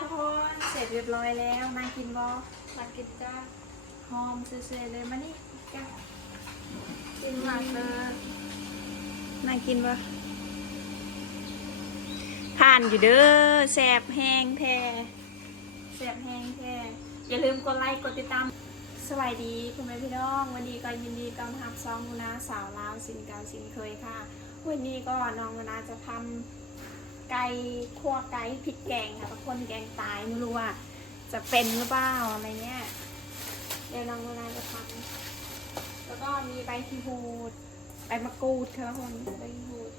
ทุกคนเสร็จเรียบร้อยแล้วมากินบอมากินจ้าหอมเสร็จเลยมานี่จ้ะกินมาเลยน่ากินบอทานอยู่เด้อแสบแห้งแท้แสบแห้งแท้อย่าลืมกดไลค์กดติดตามสวัสดีคุณแม่พี่น้อง วันนี้ก็ยินดีต้อนรับซองมุนาสาวลาวสินเกาสินเคยค่ะ วันนี้ก็น้องมุนาจะทำ ไก่คั่วไก่พริกแกงค่ะทุกคนแกงตายไม่รู้ว่า จะเป็นหรือเปล่าอะไรเงี้ยเดี๋ยวน้องมุนาจะทำแล้วก็มีใบทีฮูดใบมะกรูดค่ะทุกคนใบทีฮูด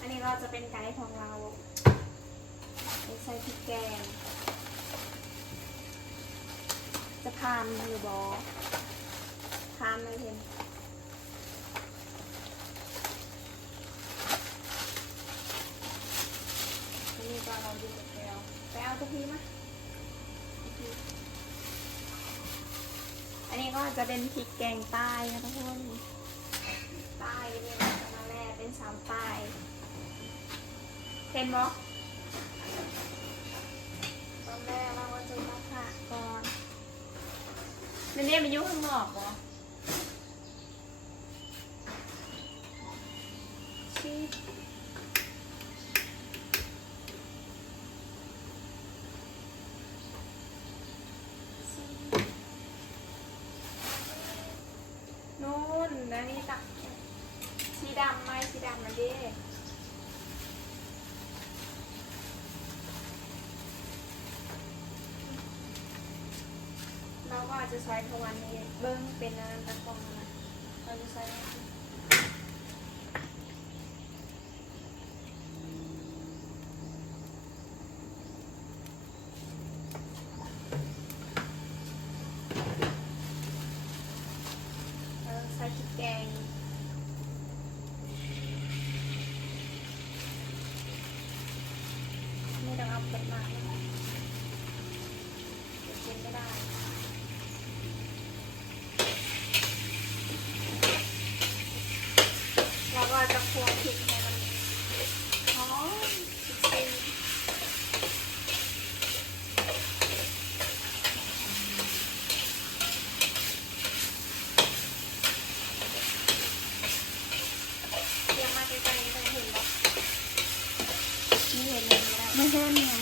อันนี้ก็จะเป็นไก่ของเราใส่พริกแกง จะทานหรือบอทานไม่เห็นอันนี่ก็เราดูกับแก้วไป เอาตะพีมาตะพีอันนี้ก็จะเป็นพริกแกงใต้นะทุกคนใต้เนี่ยจะมาแรกเป็นสามใต้เห็นบอตอนแรกเราก็จะมาผ่าก่อนมันเนี่ยมันอยุ่ข้างนอกเหรอชีสนู่นแล้วนี่ตักสีดำไหม เราก็อาจจะใช้ทวันนี้เบิ้งเป็นอันตะกองนะเราจะใช้เราใช้พริกแกงไม่ต้องเอาแบบมากนะคะเดี๋ยวกินไม่ได้ แล้วก็จะคั่วพริกให้มันหอมจริงๆเห็นเห็นยังไม่เห็นเนี่ย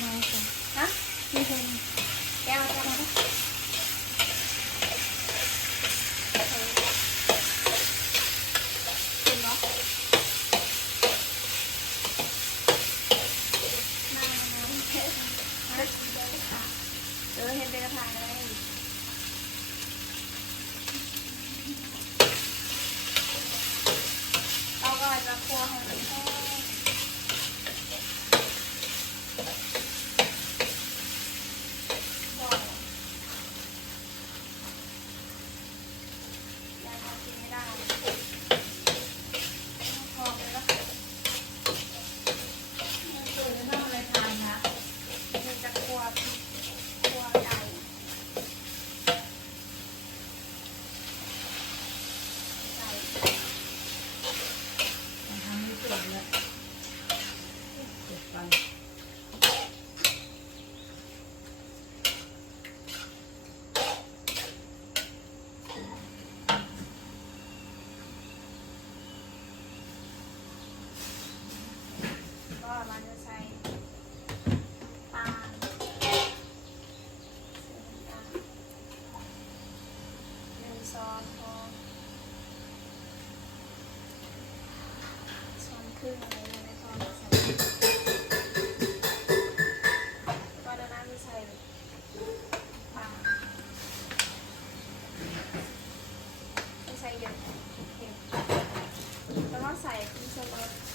Thank you so much.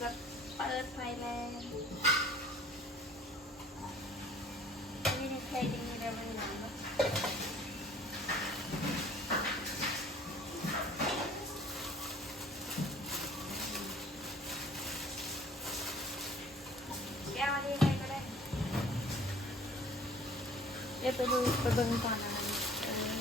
จะเปิดไฟแรงไม่ดีเพลดีเดี๋ยวมันหนังแก้วนี่ไงก็ได้เดี๋ยวไปดูไปเบิ่งก่อนนะมัน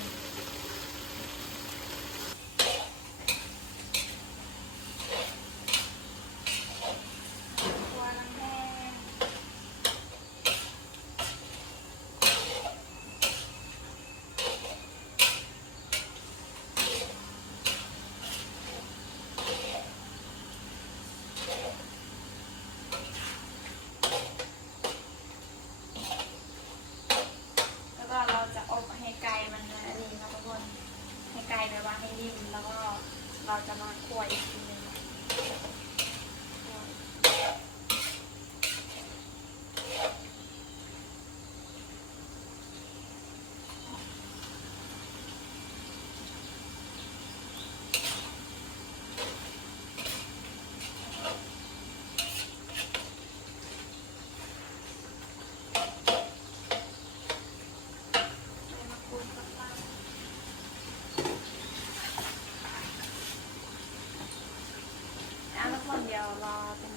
แล้วคนเดี๋ยวรอเป็น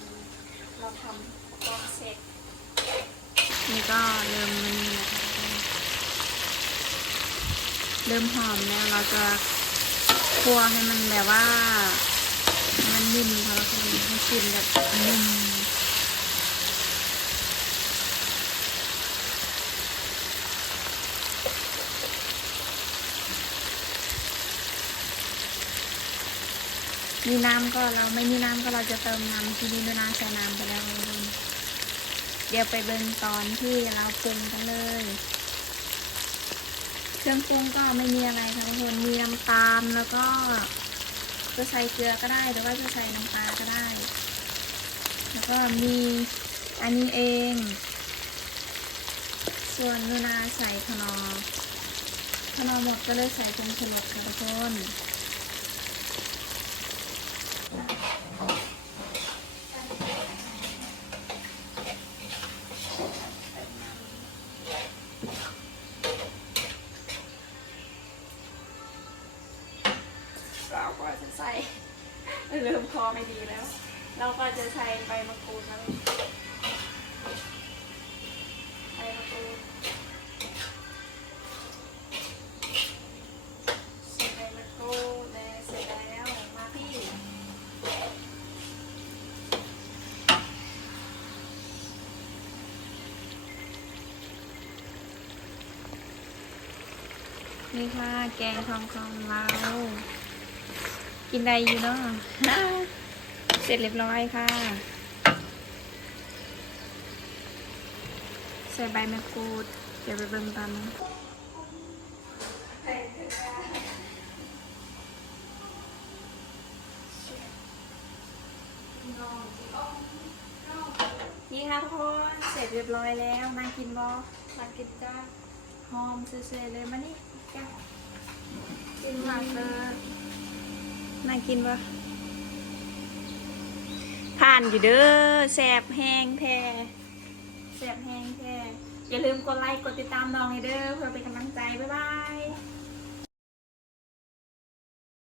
เราทำกองเสร็จนี่ก็เริ่มมันนี่แหละเริ่มหอมแล้วเราจะคั่วให้มันแบบว่า ให้มันนิ่มค่ะทุกคนให้กลินแบบนิ่ม มีน้ำก็เราไม่มีน้ำก็เราจะเติมน้ำที่นี่ด้วยนะใส่น้ำไปแล้วเดี๋ยวไปเบิ่งตอนที่เราปรุงกันเลย เครื่องปรุงก็ไม่มีอะไรค่ะทุกคนมีน้ำตาลแล้วก็จะใส่เกลือก็ได้หรือว่าจะใส่น้ำปลาก็ได้ แล้วก็มีอันนี้เอง ส่วนนูนาใส่ขนอขนอหมดก็เลยใส่ผงชูรสค่ะทุกคน เราก็จะใส่ เริ่มคอไม่ดีแล้ว เราก็จะใช้ใบมะกรูดแล้วใบมะกรูดใส่ใบมะกรูดแล้วเสร็จแล้วมาพี่ นี่ค่ะแกงทองของเรา กินได้อยู่เนาะเสร็จเรียบร้อยค่ะ ใส่ใบมะกรูด เดี๋ยวไปเบิ่งตอนนั้นนี่ค่ะทุกคนเสร็จเรียบร้อยแล้วน่ากินบอมากินจ้าหอมเฉยๆเลยมานี่แกะกินมากเลย น่ากินปะผ่านอยู่เด้อแสบแห้งแท้แสบแห้งแท้อย่าลืมกดไลค์กดติดตามน้องให้เด้อเพื่อเป็นกำลังใจ บ๊ายบาย